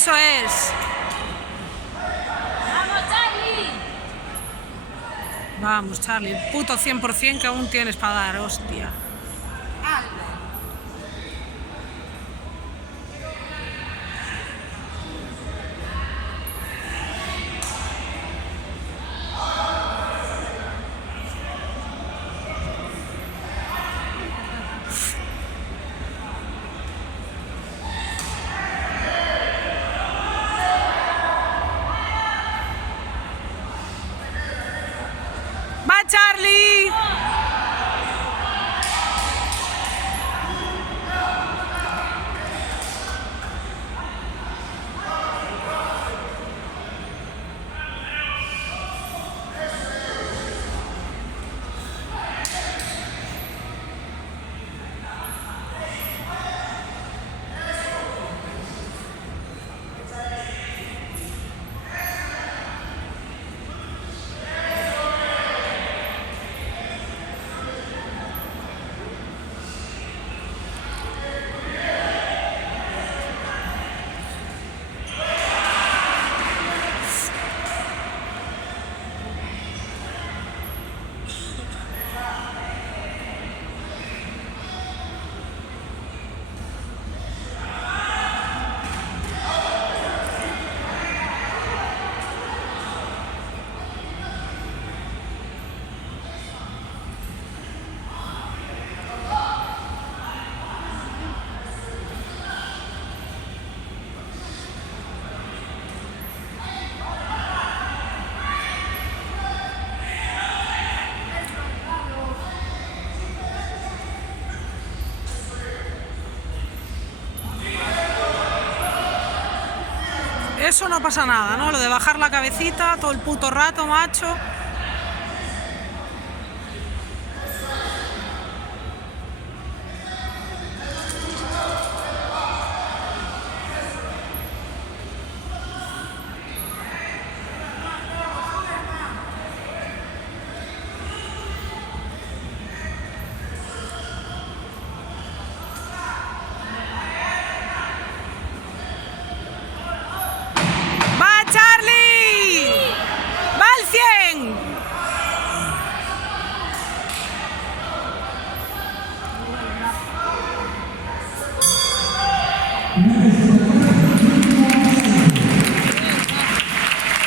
Eso es. ¡Vamos, Charlie! Vamos, Charlie, el puto 100% que aún tienes para dar, hostia. ¡Va, Charlie! Eso no pasa nada, ¿no? Lo de bajar la cabecita todo el puto rato, macho. Gracias.